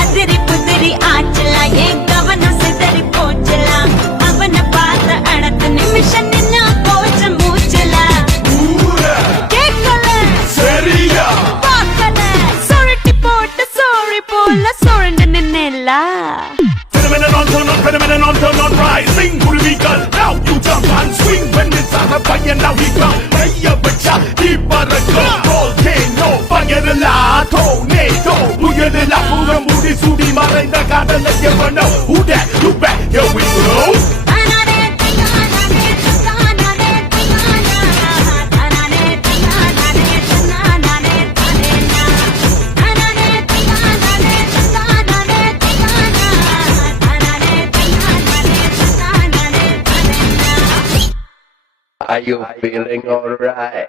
அதிரி புதிரி ஆச்சலாம் என் கவனம் சிதறி போச்சலாம் அவனை பார்த்த அடுத்த நிமிஷம் நின்னா போச்ச மூச்சலாம் கேட்கல சரியா பார்க்கல சுருட்டி போட்டு சோழி போல சுழண்டு நின்னேலா Phenomenon on, turn on, phenomenon on, turn on, rising குருவிகள் now you jump and swing when it's on a பையன் now we come கைய வச்சா தீப்பறக்கும் volcano fire la tornado புயலெல்லாம் புறம் மூடி சுடி மறைந்த காதலை எவனோ who that you back here we go Are you feeling alright?